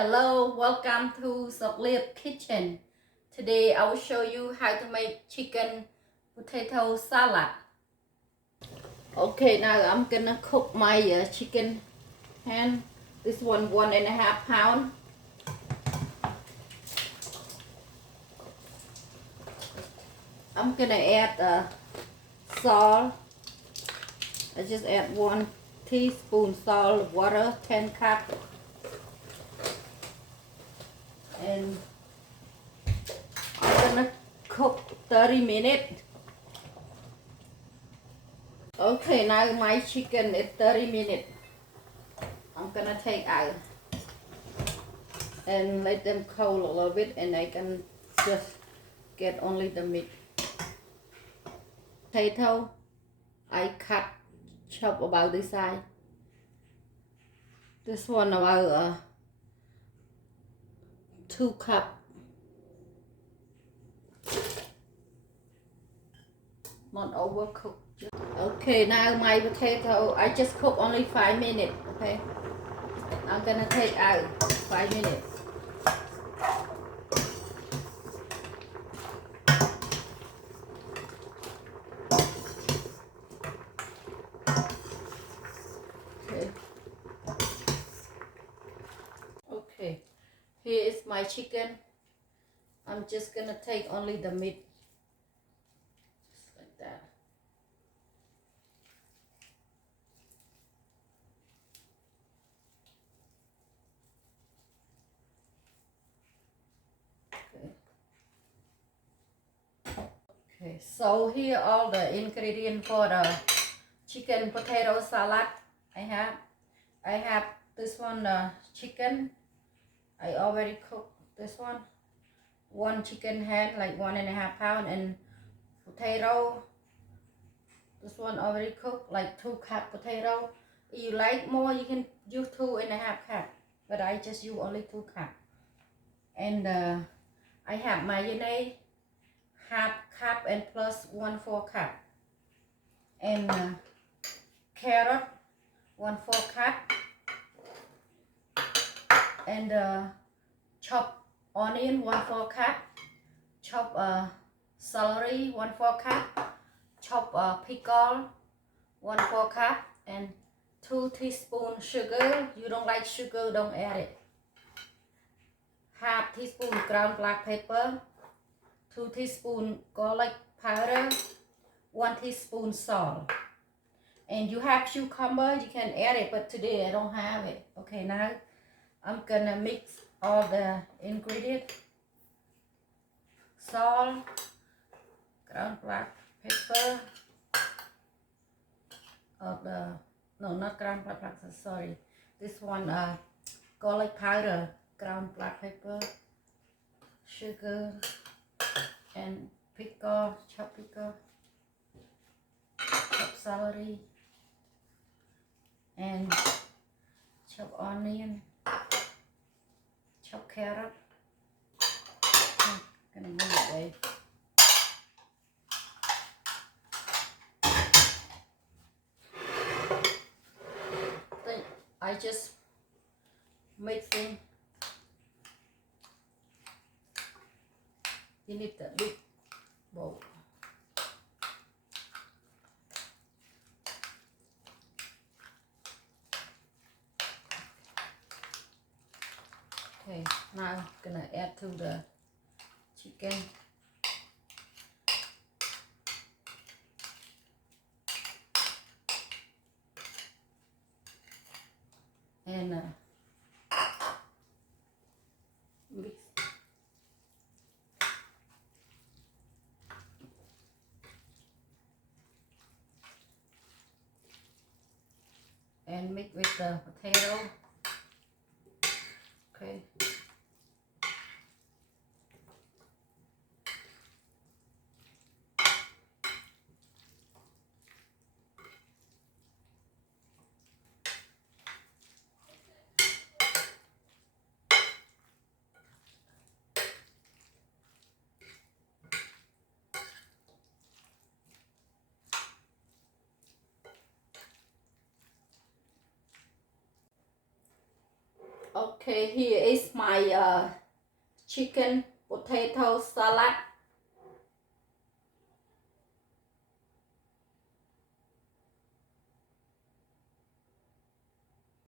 Hello, welcome to Soklip Kitchen. Today I will show you how to make chicken potato salad. Okay, now I'm gonna cook my chicken hand. This one 1.5 pound. I'm gonna add salt. I just add 1 teaspoon salt, water, 10 cup. And I'm gonna cook 30 minutes. Okay, now my chicken is 30 minutes. I'm gonna take out and let them cool a little bit, and I can just get only the meat. Potato, I chop about this size. This one about 2 cup. Not overcooked. Okay, now my potato, I just cook only 5 minutes. Okay, I'm gonna take out 5 minutes. Okay, here is my chicken. I'm just gonna take only the meat, just like that. Okay, so here are all the ingredients for the chicken potato salad. I have this one chicken. I already cooked this one chicken hand, like 1.5 pound, and potato. This one already cooked, like 2 cup potato. If you like more, you can use 2.5 cup, but I just use only 2 cup. And I have mayonnaise, half cup and plus 1/4 cup, and carrot 1/4 cup, and chopped onion 1/4 cup, chopped celery 1/4 cup, chopped pickle 1/4 cup, and 2 teaspoons sugar. You don't like sugar, don't add it. Half teaspoon ground black pepper, 2 teaspoons garlic powder, 1 teaspoon salt. And you have cucumber, you can add it, but today I don't have it. Okay, now I'm gonna mix all the ingredients. Salt, ground black pepper, no, not ground black pepper, sorry. This one, garlic powder, ground black pepper, sugar, and pickle, chopped pickle, chopped celery, and chopped onion, chopped carrot. I'm gonna move it away. Then I just mixing. You need the big bowl. Okay, now I'm gonna add to the chicken. And mix. And mix with the potato. Okay. Okay. Okay, here is my chicken potato salad.